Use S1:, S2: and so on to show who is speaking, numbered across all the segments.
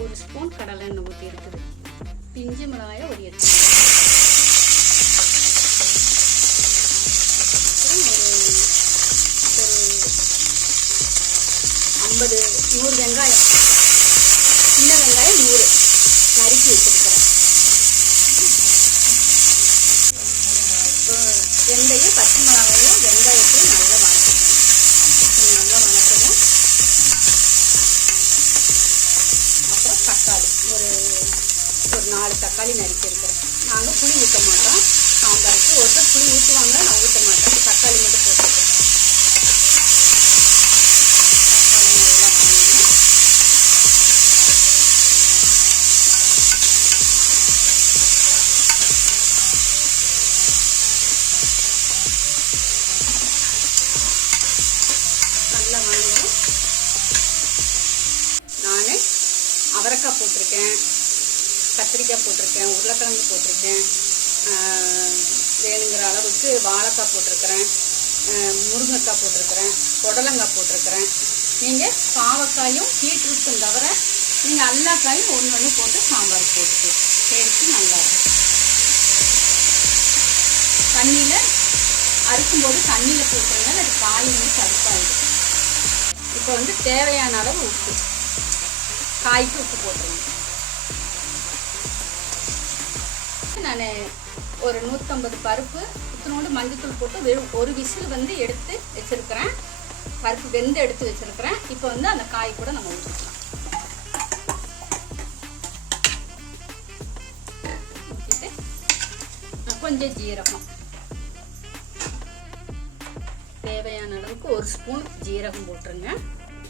S1: ஒரு ஸ்பூன் கடலை எண்ணெய் ஊற்றி இருக்குது பிஞ்சு மிளகாயை ஒரு எட்டு. ஒரு ஒரு ஐம்பது நூறு வெங்காயம். சின்ன வெங்காயம் நூறு. நறுக்கி வச்சிருக்கிறேன். இப்போ வெந்தயம் பச்சை மிளகாயும் வெங்காயம் நாலு தக்காளி நறுக்கி இருக்கிறேன் நாங்கள் புளி ஊற்ற மாட்டோம். சாம்பாருக்கு ஒருத்தர் புளி ஊற்றுவாங்க நான் ஊற்ற மாட்டேன். தக்காளி மட்டும் போட்டுக்கிறேன் தக்காளி நல்லா நல்லா வாங்கணும் நான் அவரைக்காய் போட்டிருக்கேன். கத்திரிக்காய் போட்டிருக்கேன் உருளைக்கிழங்கு போட்டிருக்கேன் வேணுங்கிற அளவுக்கு வாழைக்காய் போட்டிருக்கிறேன் முருங்கைக்காய் போட்டிருக்கிறேன் புடலங்காய் போட்டிருக்கிறேன். நீங்கள் பாவக்காயும் பீட்ரூட்டும் தவிர நீங்கள் எல்லா காயும் ஒன்று ஒன்று போட்டு சாம்பார் போட்டுக்கலாம் டேஸ்ட்டு நல்லா இருக்கும். தண்ணியில் அறுக்கும்போது தண்ணியில் போட்டுறதுனால அது காய் வந்து கருப்பாயிடும். இப்போ வந்து தேவையான அளவு உப்பு. காய்க்கு உப்பு போட்டுருங்க. நான் ஒரு நூற்றம்பது பருப்பு இத்தனோண்டு மஞ்சத்தூள் போட்டு வெறும் ஒரு விசில் வந்து எடுத்து வச்சிருக்கிறேன். பருப்பு வெந்து எடுத்து வச்சிருக்கிறேன். இப்போ வந்து அந்த காய் கூட நம்ம ஊற்றிக்கலாம் கொஞ்சம் ஜீரகம். தேவையான அளவுக்கு ஒரு ஸ்பூன் ஜீரகம் போட்டுருங்க.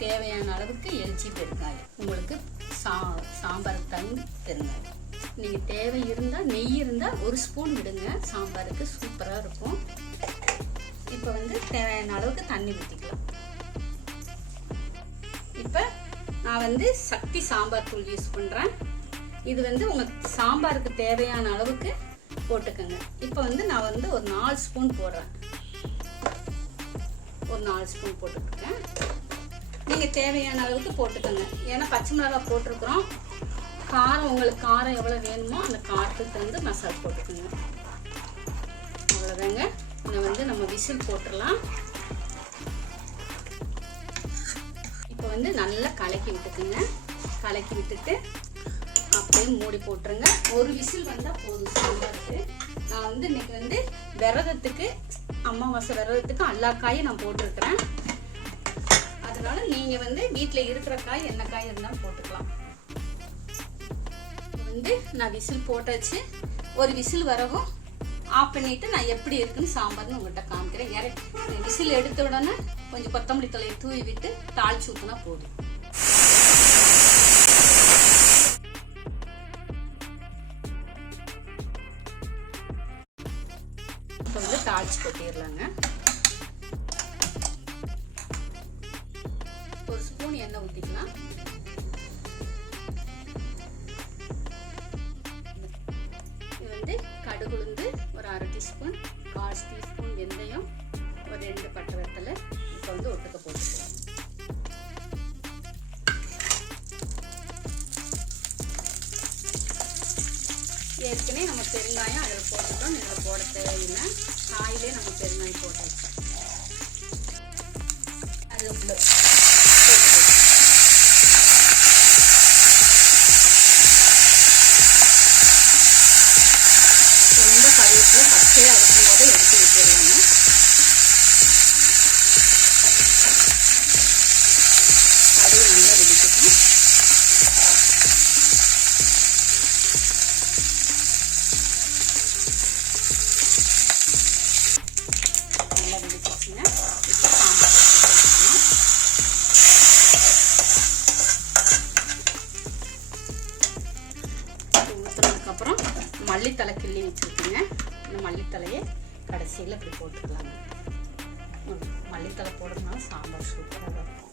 S1: தேவையான அளவுக்கு எல்ச்சி பெருங்காயம். உங்களுக்கு சா சாம்பார் தண்ணி பெருங்காயம் நீங்கள் தேவை இருந்தால் நெய் இருந்தால் ஒரு ஸ்பூன் விடுங்க. சாம்பாருக்கு சூப்பராக இருக்கும். இப்போ வந்து தேவையான அளவுக்கு தண்ணி ஊற்றிக்கலாம் இப்போ நான் வந்து சக்தி சாம்பார் தூள் யூஸ் பண்ணுறேன் இது வந்து உங்களுக்கு சாம்பாருக்கு தேவையான அளவுக்கு போட்டுக்கோங்க. இப்போ வந்து நான் வந்து ஒரு நாலு ஸ்பூன் போடுறேன். ஒரு நாலு ஸ்பூன் போட்டுருக்கேன் நீங்கள் தேவையான அளவுக்கு போட்டுக்கோங்க. ஏன்னா பச்சை மிளகாய் போட்டிருக்கிறோம். காரம் உங்களுக்கு காரம் எவ்வளோ வேணுமோ அந்த காரத்துக்கு வந்து மசாலா போட்டுக்கோங்க. அவ்வளோதாங்க இதை வந்து நம்ம விசில் போட்டுடலாம். இப்போ வந்து நல்லா கலக்கி விட்டுக்குங்க. கலக்கி விட்டுட்டு அப்படியே மூடி போட்டுருங்க. ஒரு விசில் வந்தால் போதும். சாம்பாருக்கு நான் வந்து இன்னைக்கு வந்து விரதத்துக்கு அமாவாசை விரதத்துக்கு எல்லா காயும் நான் போட்டிருக்கிறேன். அதனால நீங்கள் வந்து வீட்டில் இருக்கிற காய் என்ன காய் இருந்தாலும் போட்டுக்கலாம். வந்து நான் விசில் போட்டாச்சு. ஒரு விசில் வரவும் ஆஃப் பண்ணிட்டு நான் எப்படி இருக்குன்னு சாம்பார்னு உங்கள்கிட்ட காமிக்கிறேன். இறக்கி விசில் எடுத்த உடனே கொஞ்சம் கொத்தமல்லி தலையை தூவி விட்டு தாளிச்சு ஊற்றினா போதும். இப்போ வந்து தாளிச்சு கொட்டிடலாங்க. எண்ணெய் ஊற்றிக்கலாம் இது வந்து கடுகுளுந்து ஒரு அரை டீஸ்பூன் கால் டீஸ்பூன் வெந்தயம் ஒரு ரெண்டு பட்டை வெத்தலை இப்போ வந்து ஒட்டுக்க போட்டுக்கலாம். ஏற்கனவே நம்ம பெருங்காயம் அதில் போட்டுட்டோம். நீங்கள் போட தேவையில்லை. காயிலே நம்ம பெருங்காயம் போட்டாச்சு அது மல்லித்தலை கிள்ளி வச்சுருக்கீங்க. இந்த மல்லித்தலையை கடைசியில் இப்படி போட்டுக்கலாங்க. மல்லித்தலை போடுறதுனால சாம்பார் சூப்பராக இருக்கும்.